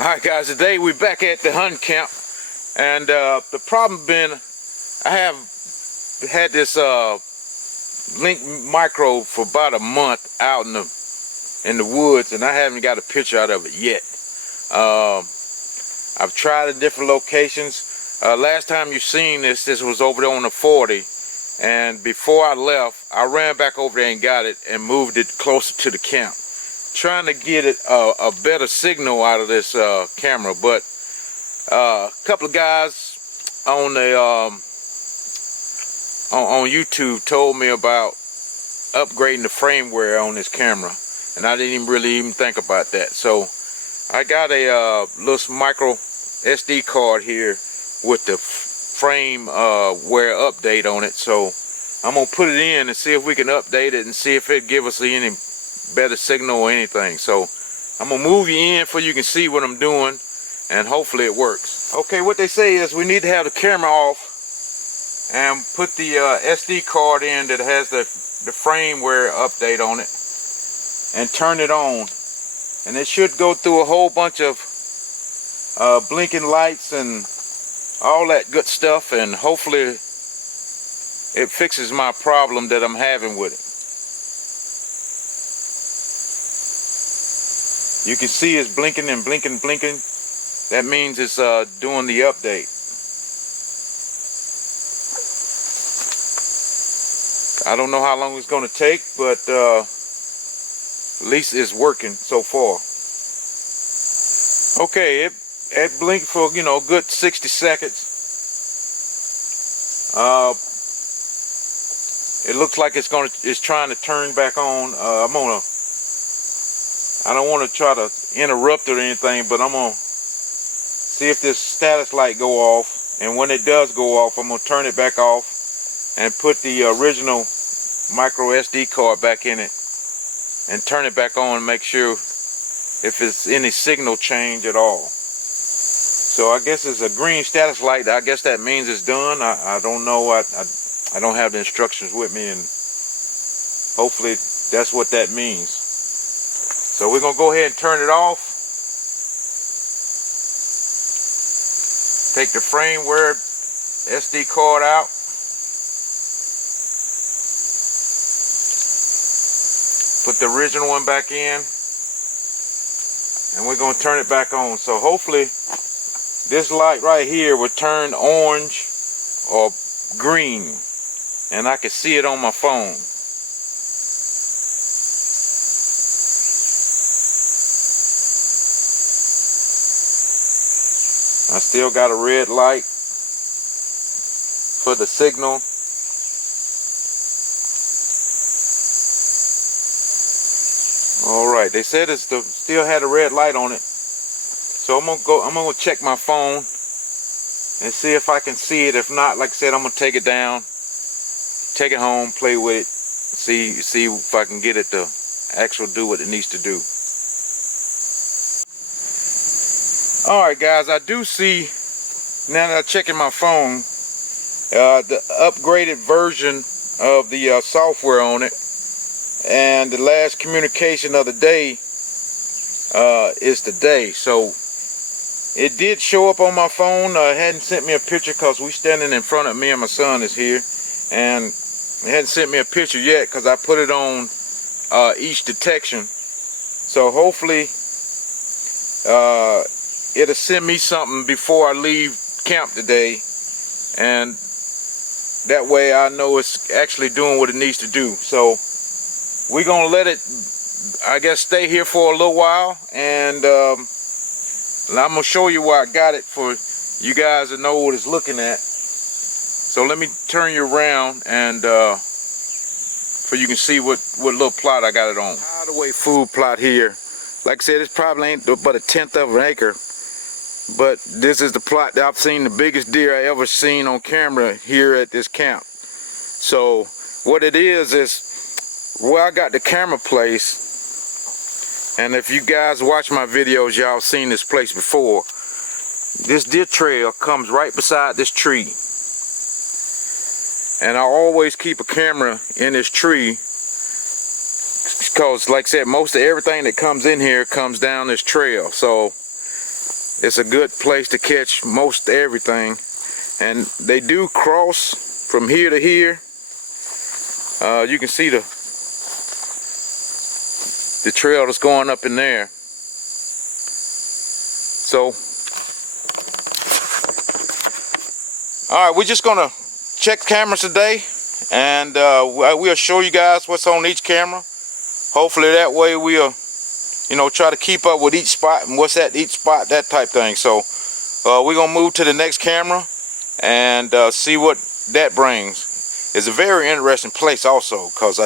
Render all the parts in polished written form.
Alright guys, today we're back at the hunting camp, and the problem been, I have had this Link Micro for about a month out in the woods, and I haven't got a picture out of it yet. I've tried in different locations. Last time you seen this was over there on the 40, and before I left, I ran back over there and got it and moved it closer to the camp, trying to get it a better signal out of this camera. But a couple of guys on the on YouTube told me about upgrading the firmware on this camera, and I didn't really think about that. So I got a little micro SD card here with the firmware update on it. So I'm gonna put it in and see if we can update it and see if it give us any better signal or anything. So I'm gonna move you in so you can see what I'm doing, and hopefully it works. Okay, what they say is we need to have the camera off and put the SD card in that has the firmware update on it, and turn it on, and it should go through a whole bunch of blinking lights and all that good stuff, and hopefully it fixes my problem that I'm having with it. You can see it's blinking and blinking and blinking. That means it's doing the update. I don't know how long it's going to take, but at least it's working so far. Okay, it blinked for, you know, a good 60 seconds. It looks like it's trying to turn back on. I don't want to try to interrupt it or anything, but I'm gonna see if this status light go off, and when it does go off, I'm gonna turn it back off and put the original micro SD card back in it and turn it back on and make sure if it's any signal change at all. So I guess it's a green status light. I guess that means it's done. I don't know. I don't have the instructions with me, and hopefully that's what that means. So we're gonna go ahead and turn it off. Take the firmware SD card out. Put the original one back in, and we're gonna turn it back on. So hopefully this light right here will turn orange or green, and I can see it on my phone. I still got a red light for the signal. Alright, they said it still had a red light on it. So I'm gonna check my phone and see if I can see it. If not, like I said, I'm gonna take it down, take it home, play with it, see if I can get it to actually do what it needs to do. Alright guys, I do see, now that I'm checking my phone, the upgraded version of the software on it, and the last communication of the day is today. So it did show up on my phone. It hadn't sent me a picture because we standing in front of me and my son is here, and it hadn't sent me a picture yet because I put it on each detection. So hopefully it'll send me something before I leave camp today, and that way I know it's actually doing what it needs to do. So we're gonna let it, I guess, stay here for a little while, and I'm gonna show you where I got it for you guys to know what it's looking at. So let me turn you around, and so you can see what little plot I got it on. Hideaway food plot here. Like I said, it's probably ain't but a 1/10 of an acre, but this is the plot that I've seen the biggest deer I ever seen on camera here at this camp. So what it is where I got the camera placed, and if you guys watch my videos, y'all seen this place before. This deer trail comes right beside this tree, and I always keep a camera in this tree because, like I said, most of everything that comes in here comes down this trail. So it's a good place to catch most everything. And they do cross from here to here. You can see the trail that's going up in there. So, alright, we're just gonna check cameras today, and we'll show you guys what's on each camera. Hopefully that way we'll, you know, try to keep up with each spot and what's at each spot, that type thing. So we're gonna move to the next camera and see what that brings. It's a very interesting place also, because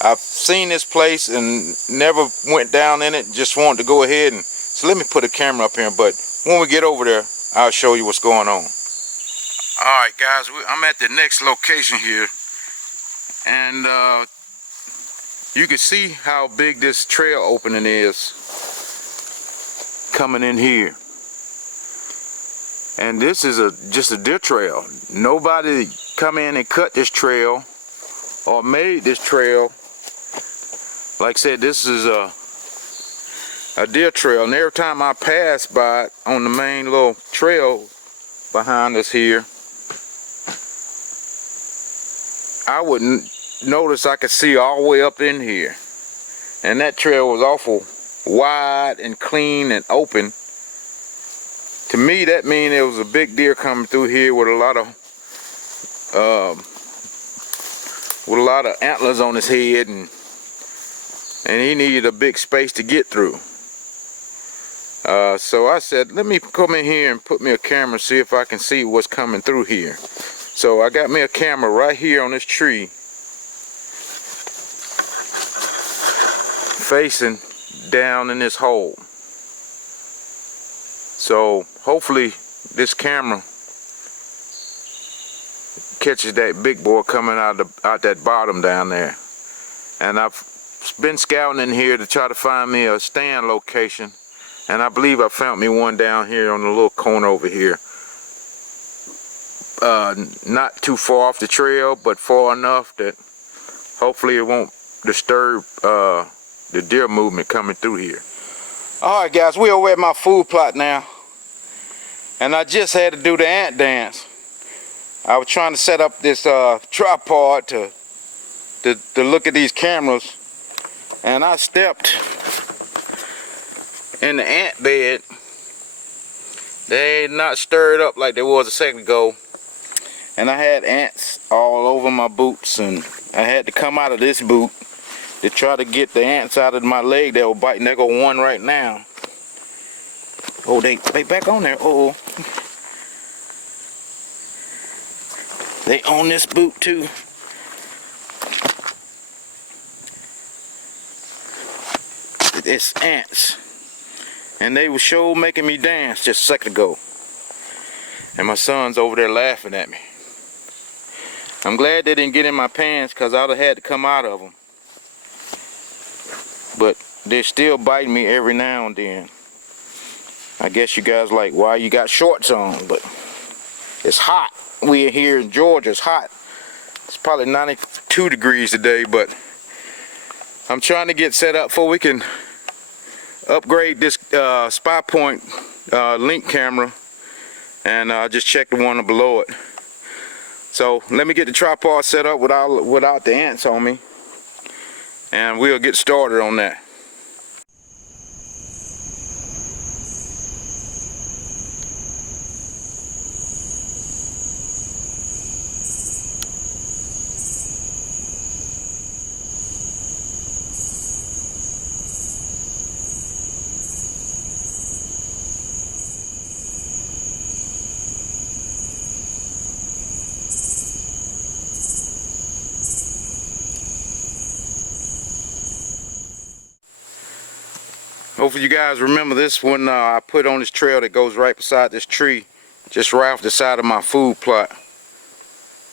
I've seen this place and never went down in it, just wanted to go ahead. And so let me put a camera up here, but when we get over there I'll show you what's going on. Alright guys, I'm at the next location here, and you can see how big this trail opening is coming in here. And this is just a deer trail. Nobody come in and cut this trail or made this trail. Like I said, this is a deer trail, and every time I pass by it on the main little trail behind us here, I wouldn't notice I could see all the way up in here. And that trail was awful wide and clean and open. To me, that means there was a big deer coming through here with a lot of antlers on his head, and he needed a big space to get through. So I said, let me come in here and put me a camera, see if I can see what's coming through here. So I got me a camera right here on this tree, facing down in this hole. So hopefully this camera catches that big boy coming out that bottom down there. And I've been scouting in here to try to find me a stand location, and I believe I found me one down here on the little corner over here. Not too far off the trail, but far enough that hopefully it won't disturb the deer movement coming through here. Alright guys, we're over at my food plot now, and I just had to do the ant dance. I was trying to set up this tripod to look at these cameras, and I stepped in the ant bed. They ain't not stirred up like they was a second ago, and I had ants all over my boots, and I had to come out of this boot to try to get the ants out of my leg that were biting. There go one right now. Oh, they back on there. Uh-oh. They on this boot too. It's ants, and they were sure making me dance just a second ago, and my son's over there laughing at me. I'm glad they didn't get in my pants, because I'd have had to come out of them. But they're still biting me every now and then. I guess you guys like, why you got shorts on? But it's hot. We're here in Georgia. It's hot. It's probably 92 degrees today, but I'm trying to get set up before we can upgrade this Spypoint link camera, and just check the one below it. So let me get the tripod set up without the ants on me, and we'll get started on that. Hopefully you guys remember this one I put on this trail that goes right beside this tree, just right off the side of my food plot.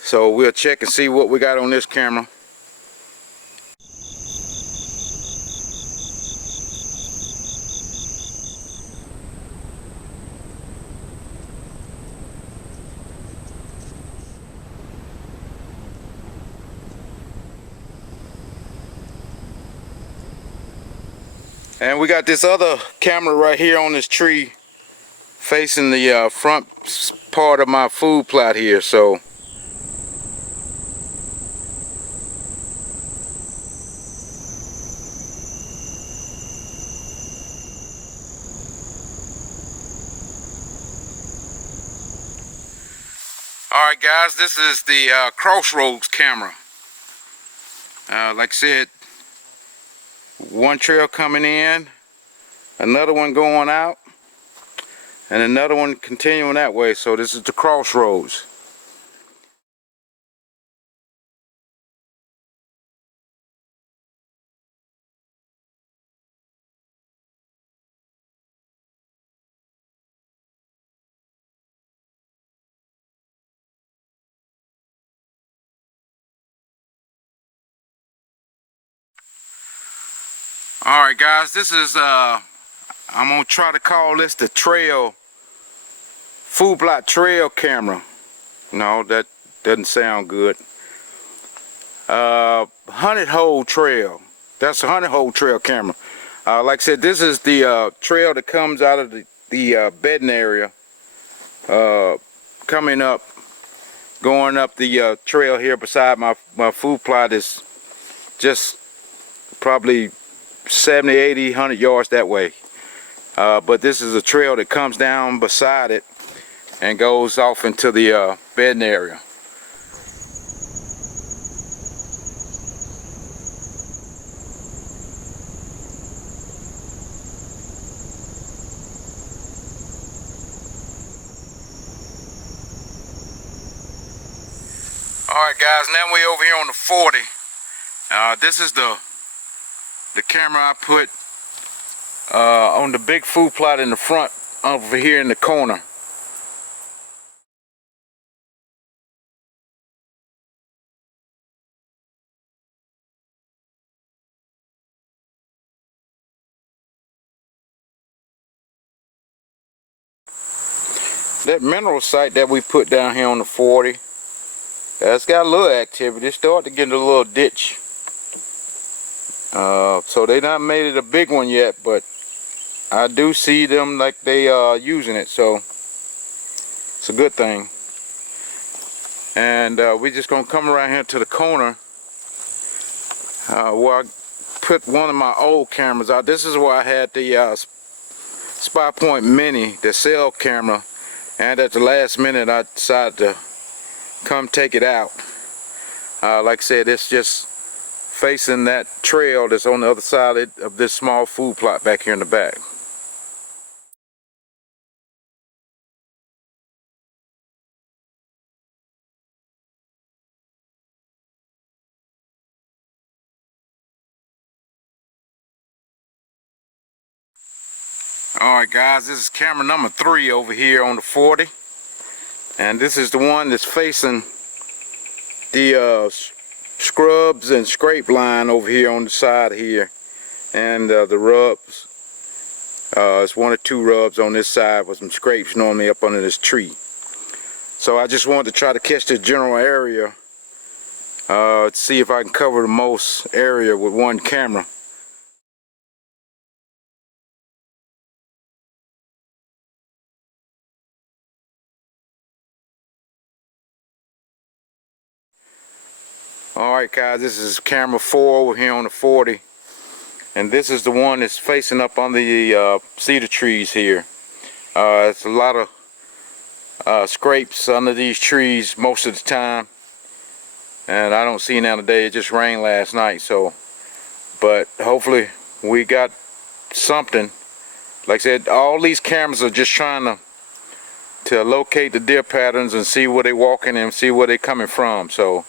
So we'll check and see what we got on this camera. And we got this other camera right here on this tree facing the front part of my food plot here. So alright guys, this is the crossroads camera. Like I said, one trail coming in, another one going out, and another one continuing that way. So this is the crossroads. Alright guys, this is I'm gonna try to call this the trail food plot trail camera. No, that doesn't sound good. Hunted hole trail. That's a hunted hole trail camera. Like I said, this is the trail that comes out of the bedding area, coming up, going up the trail here beside my food plot is just probably 70, 80, 100 yards that way. But this is a trail that comes down beside it and goes off into the bedding area. Alright guys, now we're over here on the 40. This is the camera I put on the big food plot in the front over here in the corner. That mineral site that we put down here on the 40, it's got a little activity. It's starting to get a little ditch. So they not made it a big one yet, but I do see them like they are using it, so it's a good thing. And we're just gonna come around here to the corner where I put one of my old cameras out. This is where I had the Spypoint Mini, the cell camera, and at the last minute I decided to come take it out. Like I said, it's just facing that trail that's on the other side of this small food plot back here in the back. Alright guys, this is camera number 3 over here on the 40, and this is the one that's facing the scrubs and scrape line over here on the side here, and the rubs. It's 1 or 2 rubs on this side with some scrapes normally up under this tree. So I just wanted to try to catch the general area, to see if I can cover the most area with one camera. Alright guys, this is camera 4 over here on the 40, and this is the one that's facing up under the cedar trees here. It's a lot of scrapes under these trees most of the time, and I don't see none today. It just rained last night, so but hopefully we got something. Like I said, all these cameras are just trying to locate the deer patterns and see where they're walking and see where they're coming from. So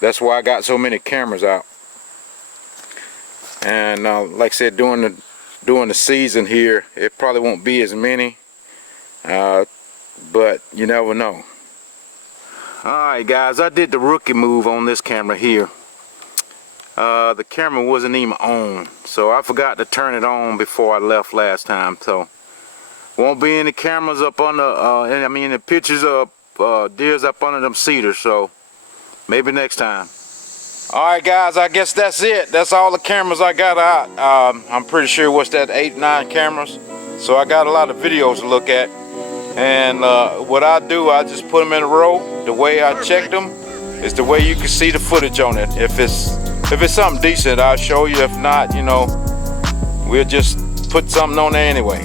that's why I got so many cameras out. And like I said, during the season here, it probably won't be as many, but you never know. Alright guys, I did the rookie move on this camera here. The camera wasn't even on, so I forgot to turn it on before I left last time. So won't be any cameras up under, I mean the pictures of deers up under them cedars, so maybe next time. Alright guys, I guess that's it. That's all the cameras I got out. I'm pretty sure what's that, 8, 9 cameras. So I got a lot of videos to look at. And what I do, I just put them in a row. The way I checked them is the way you can see the footage on it. If it's something decent, I'll show you. If not, you know, we'll just put something on there anyway.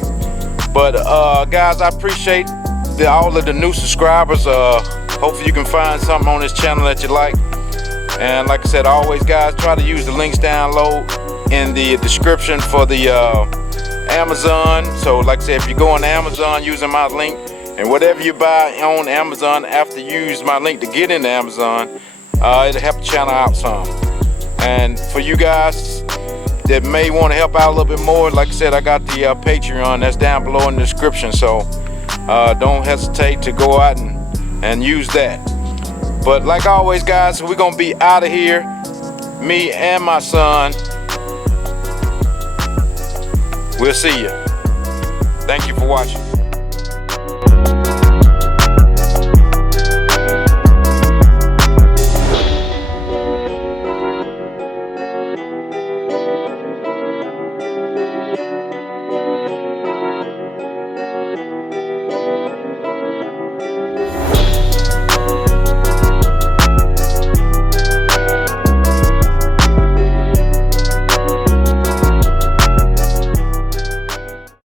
But guys, I appreciate all of the new subscribers. Hopefully you can find something on this channel that you like. And like I said, always guys, try to use the links down low in the description for the Amazon. So like I said, if you go on Amazon using my link, and whatever you buy on Amazon after you use my link to get into Amazon, it'll help the channel out some. And for you guys that may want to help out a little bit more, like I said, I got the Patreon that's down below in the description. So don't hesitate to go out and use that. But like always guys, we're gonna be out of here, me and my son. We'll see you. Thank you for watching.